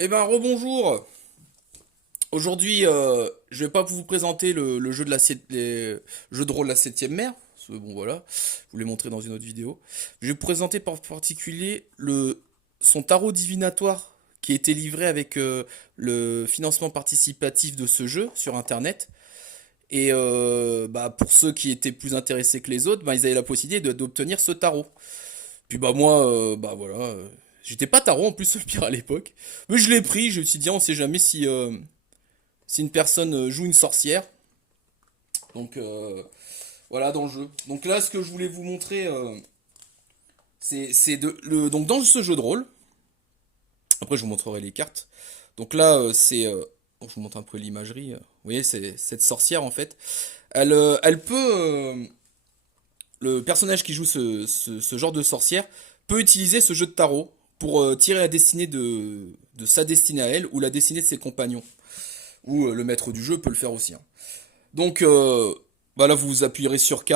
Eh ben, rebonjour. Aujourd'hui, je vais pas vous présenter le jeu les jeux de rôle la septième mer. Parce que, bon, voilà, je vous l'ai montré dans une autre vidéo. Je vais vous présenter par particulier son tarot divinatoire qui a été livré avec le financement participatif de ce jeu sur Internet. Et bah, pour ceux qui étaient plus intéressés que les autres, bah, ils avaient la possibilité d'obtenir ce tarot. Puis bah moi, bah voilà, j'étais pas tarot en plus le pire à l'époque. Mais je l'ai pris, je me suis dit, on sait jamais si une personne joue une sorcière. Donc voilà dans le jeu. Donc là, ce que je voulais vous montrer, donc dans ce jeu de rôle. Après, je vous montrerai les cartes. Donc là, je vous montre un peu l'imagerie. Vous voyez, c'est cette sorcière en fait. Elle peut, le personnage qui joue ce genre de sorcière peut utiliser ce jeu de tarot pour tirer la destinée de sa destinée à elle ou la destinée de ses compagnons. Ou le maître du jeu peut le faire aussi, hein. Donc bah là, vous vous appuierez sur K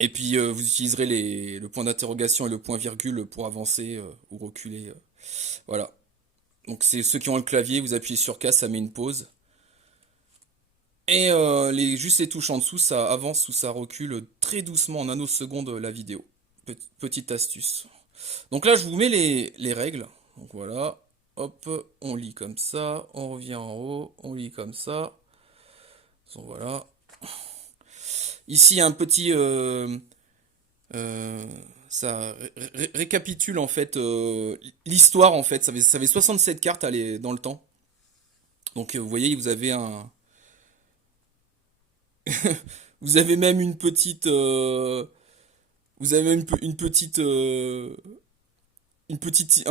et puis vous utiliserez le point d'interrogation et le point virgule pour avancer ou reculer. Voilà. Donc c'est ceux qui ont le clavier, vous appuyez sur K, ça met une pause. Et juste les touches en dessous, ça avance ou ça recule très doucement en nanosecondes la vidéo. Petite astuce. Donc là, je vous mets les règles. Donc voilà. Hop, on lit comme ça. On revient en haut. On lit comme ça. Donc voilà. Ici, il y a un petit. Euh, ça récapitule en fait l'histoire en fait. Ça fait 67 cartes dans le temps. Donc vous voyez, vous avez même une petite. Vous avez même un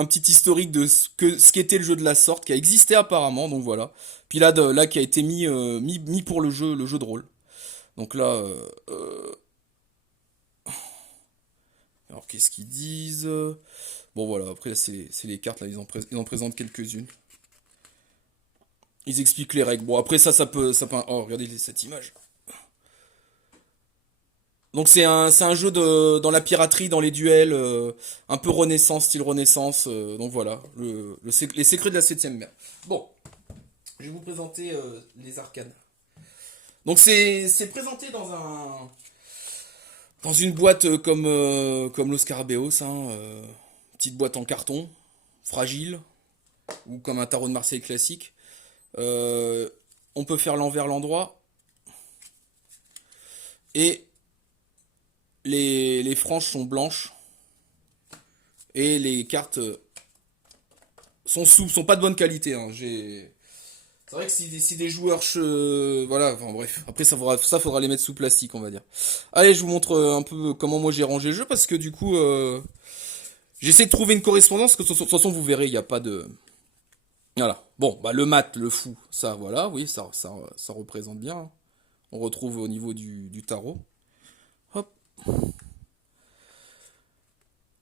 petit historique de ce qu'était le jeu de la sorte, qui a existé apparemment, donc voilà. Puis là qui a été mis pour le jeu de rôle. Donc là, alors qu'est-ce qu'ils disent? Bon voilà, après là, c'est les cartes, là, ils en présentent quelques-unes. Ils expliquent les règles. Bon après oh regardez cette image. Donc c'est un jeu dans la piraterie, dans les duels, un peu Renaissance, style Renaissance. Donc voilà, les secrets de la septième mer. Bon, je vais vous présenter les arcanes. Donc c'est présenté dans une boîte comme l'Oscarabeos, hein, petite boîte en carton, fragile, ou comme un tarot de Marseille classique. Euh, on peut faire l'envers, l'endroit, et les franges sont blanches, et les cartes sont souples, sont pas de bonne qualité, hein. C'est vrai que si des joueurs, voilà, enfin bref. Après, faudra les mettre sous plastique, on va dire. Allez, je vous montre un peu comment moi j'ai rangé le jeu, parce que du coup, j'essaie de trouver une correspondance, parce que de toute façon, vous verrez, il n'y a pas de... Voilà. Bon, bah le mat, le fou, ça, voilà, oui, ça représente bien, hein. On retrouve au niveau du tarot. Hop.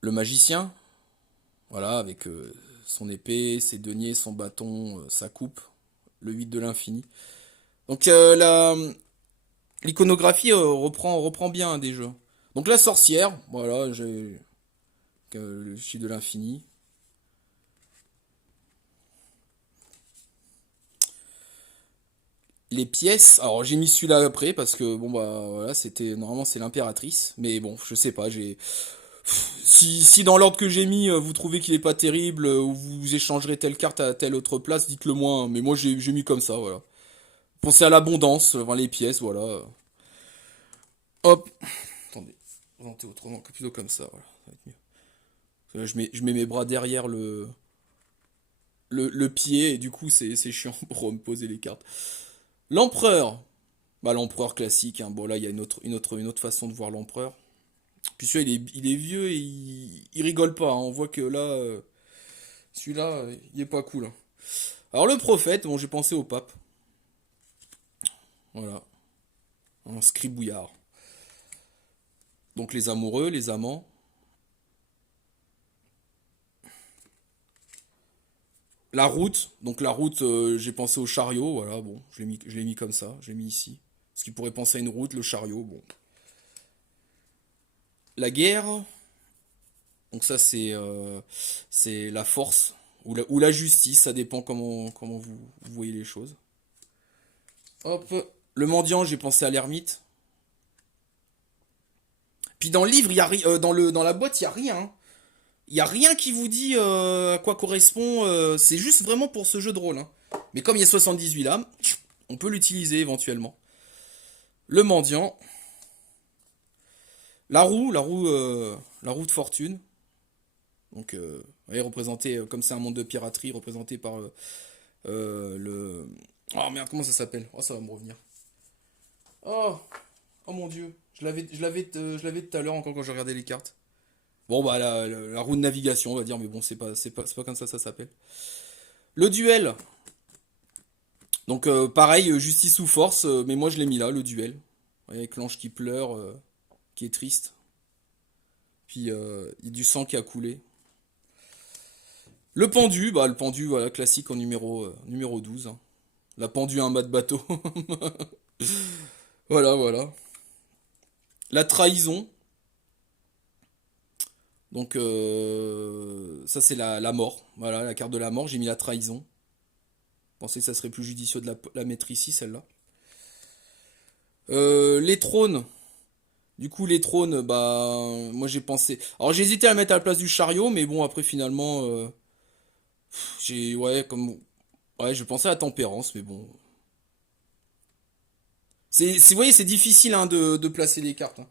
Le magicien, voilà, avec son épée, ses deniers, son bâton, sa coupe. Le 8 de l'infini. Donc l'iconographie reprend bien, hein, des jeux. Donc la sorcière, voilà, j'ai le chiffre de l'infini. Les pièces, alors j'ai mis celui-là après parce que bon bah voilà, c'était normalement c'est l'impératrice, mais bon, je sais pas, j'ai si dans l'ordre que j'ai mis vous trouvez qu'il est pas terrible ou vous échangerez telle carte à telle autre place, dites-le moi, hein. Mais moi j'ai mis comme ça, voilà. Pensez à l'abondance, enfin les pièces, voilà. Hop, attendez, présenter autrement, plutôt comme ça, voilà, ça va être mieux. Parce que là, je mets mes bras derrière le pied et du coup c'est chiant pour me poser les cartes. L'empereur, bah l'empereur classique, hein. Bon là il y a une autre façon de voir l'empereur. Puis celui-là il est vieux et il rigole pas, hein. On voit que là, celui-là, il est pas cool, hein. Alors le prophète, bon j'ai pensé au pape, voilà, un scribouillard. Donc les amoureux, les amants. La route, donc la route, j'ai pensé au chariot, voilà, bon, je l'ai mis comme ça, je l'ai mis ici. Ce qui pourrait penser à une route, le chariot, bon. La guerre, donc ça c'est la force. ou la justice, ça dépend comment vous voyez les choses. Hop, le mendiant, j'ai pensé à l'ermite. Puis dans le livre, dans la boîte, il y a rien, hein. Il y a rien qui vous dit à quoi correspond. C'est juste vraiment pour ce jeu de rôle, hein. Mais comme il y a 78 lames, on peut l'utiliser éventuellement. Le mendiant. La roue de fortune. Donc, vous voyez, représenté, comme c'est un monde de piraterie, représenté par le... Oh merde, comment ça s'appelle? Oh, ça va me revenir. Oh, oh mon dieu. Je l'avais tout à l'heure encore quand je regardais les cartes. Bon, bah, la roue de navigation, on va dire, mais bon, c'est pas comme ça s'appelle. Le duel. Donc, pareil, justice ou force, mais moi je l'ai mis là, le duel. Avec l'ange qui pleure, qui est triste. Puis, il y a du sang qui a coulé. Le pendu, voilà, classique en numéro 12, hein. La pendue à un mât de bateau. Voilà, voilà. La trahison. Donc, ça c'est la mort. Voilà, la carte de la mort, j'ai mis la trahison. Je pensais que ça serait plus judicieux de la mettre ici, celle-là. Les trônes. Du coup, les trônes, bah, moi j'ai pensé. Alors j'ai hésité à la mettre à la place du chariot, mais bon, après finalement, ouais, ouais, je pensais à tempérance, mais bon. Vous voyez, c'est difficile hein, de placer les cartes, hein.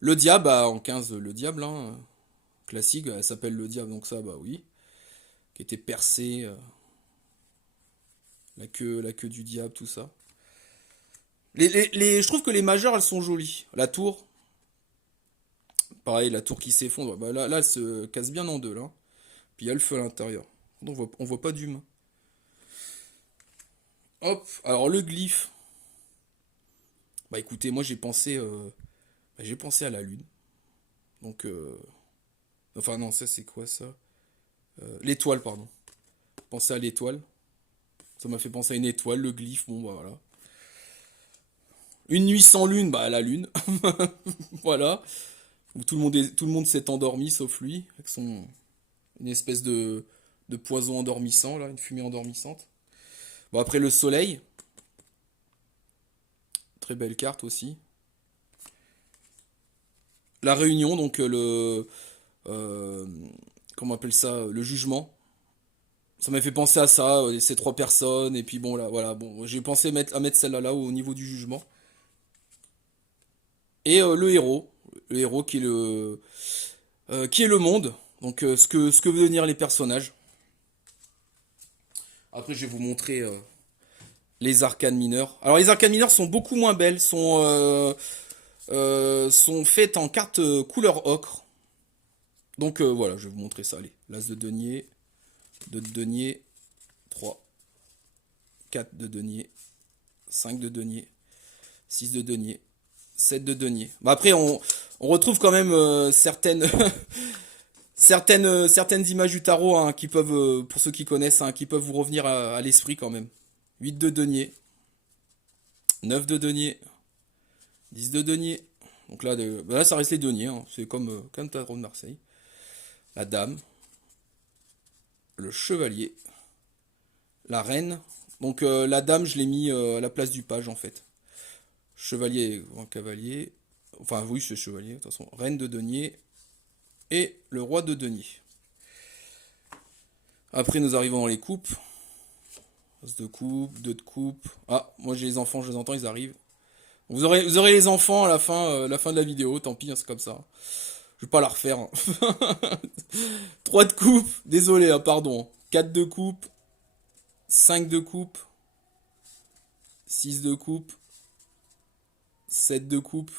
Le diable, bah, en 15, le diable, hein, classique, elle s'appelle le diable, donc ça, bah oui. Qui était percé, la queue du diable, tout ça. Je trouve que les majeures, elles sont jolies. La tour, pareil, la tour qui s'effondre. Bah, là, elle se casse bien en deux, là. Puis il y a le feu à l'intérieur. On voit pas d'humain. Hop, alors le glyphe. Bah écoutez, moi j'ai pensé à la lune. Donc, enfin non, ça c'est quoi ça? L'étoile, pardon. Pensez à l'étoile. Ça m'a fait penser à une étoile, le glyphe, bon bah voilà. Une nuit sans lune, bah la lune. Voilà. Où tout le monde s'est endormi sauf lui, avec une espèce de poison endormissant, là, une fumée endormissante. Bon, après le soleil, très belle carte aussi. La réunion, donc euh, comment on appelle ça, le jugement. Ça m'a fait penser à ça, ces trois personnes, et puis bon là, voilà, bon, j'ai pensé à mettre celle-là là au niveau du jugement. Et le héros qui est le monde, donc ce que veut devenir les personnages. Après, je vais vous montrer les arcanes mineures. Alors, les arcanes mineures sont beaucoup moins belles, sont faites en cartes couleur ocre. Donc voilà, je vais vous montrer ça. Allez, l'as de denier, 2 de denier, 3, 4 de denier, 5 de denier, 6 de denier, 7 de denier. Bah après, on retrouve quand même certaines, certaines images du tarot hein, qui peuvent, pour ceux qui connaissent, hein, qui peuvent vous revenir à l'esprit quand même. 8 de denier, 9 de denier, 10 de denier. Donc là, bah là ça reste les deniers, hein. C'est comme le tarot de Marseille. La dame, le chevalier, la reine. Donc la dame, je l'ai mis à la place du page en fait. Chevalier, grand cavalier. Enfin oui, c'est chevalier, de toute façon. Reine de denier et le roi de denier. Après, nous arrivons dans les coupes. As de coupe, 2 de coupe. Ah, moi j'ai les enfants, je les entends, ils arrivent. Vous aurez les enfants à la fin de la vidéo, tant pis, hein, c'est comme ça. Je vais pas la refaire, hein. 3 de coupe, désolé, hein, pardon. 4 de coupe, 5 de coupe, 6 de coupe, 7 de coupe,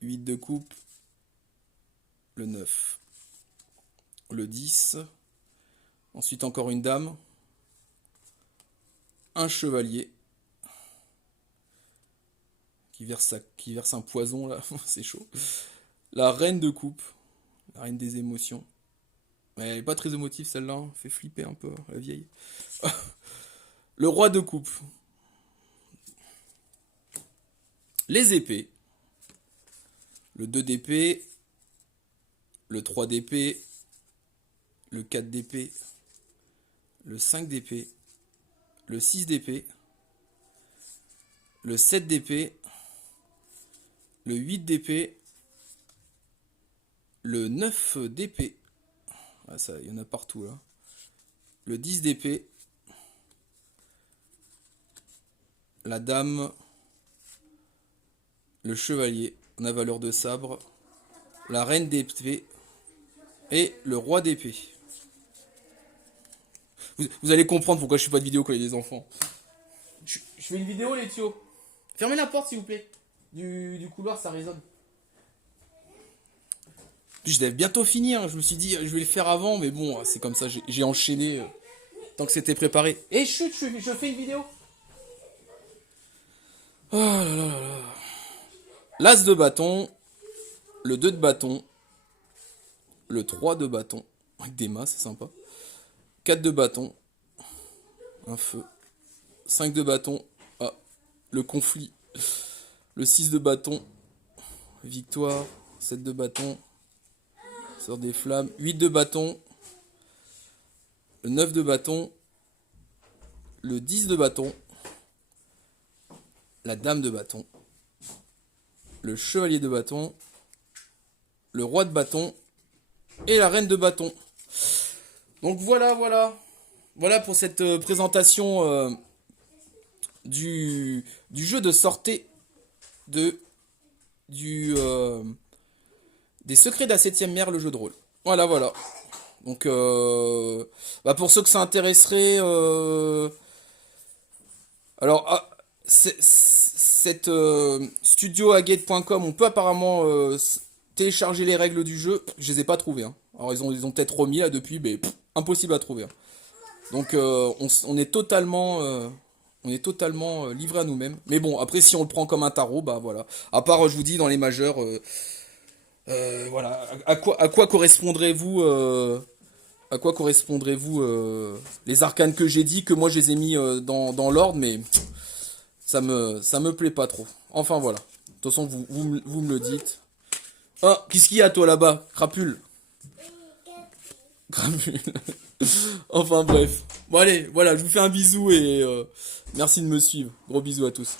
8 de coupe, le 9, le 10. Ensuite encore une dame, un chevalier qui verse un poison là, c'est chaud. La reine de coupe, la reine des émotions. Mais elle est pas très émotive celle-là, hein. Fait flipper un peu, la vieille. Le roi de coupe. Les épées. Le 2 d'épée. Le 3 d'épée. le 4 d'épée, le 5 d'épée, le 6 d'épée, le 7 d'épée, le 8 d'épée, le 9 d'épée. Ah, ça, il y en a partout là. Le 10 d'épée, la dame, le chevalier, on a valeur de sabre, la reine d'épée et le roi d'épée. Vous allez comprendre pourquoi je fais pas de vidéo quand il y a des enfants. Je fais une vidéo, les tuyaux. Fermez la porte, s'il vous plaît. Du couloir, ça résonne. Je devais bientôt finir. Je me suis dit, je vais le faire avant, mais bon, c'est comme ça. J'ai enchaîné tant que c'était préparé. Et chut, je fais une vidéo. Oh là là là là. L'as de bâton, le 2 de bâton, le 3 de bâton, avec des mâts, c'est sympa. 4 de bâton, un feu. 5 de bâton, ah, le conflit. Le 6 de bâton, victoire. 7 de bâton, sort des flammes. 8 de bâton, le 9 de bâton, le 10 de bâton, la dame de bâton, le chevalier de bâton, le roi de bâton et la reine de bâton. Donc voilà pour cette présentation du jeu de sortie des secrets de la 7ème mer, le jeu de rôle. Voilà. Donc pour ceux que ça intéresserait, alors cette studioagate.com, on peut apparemment télécharger les règles du jeu. Je les ai pas trouvées, hein. Alors ils ont peut-être remis là depuis, mais impossible à trouver, hein. Donc on est totalement livré à nous-mêmes. Mais bon, après si on le prend comme un tarot, bah voilà. À part, je vous dis, dans les majeurs, voilà. À quoi correspondrez-vous les arcanes que j'ai dit, que moi je les ai mis dans l'ordre, mais ça me plaît pas trop. Enfin voilà. De toute façon, vous me le dites. Ah, qu'est-ce qu'il y a toi là-bas, crapule? Crapule. Enfin bref. Bon allez, voilà, je vous fais un bisou et merci de me suivre. Gros bisous à tous.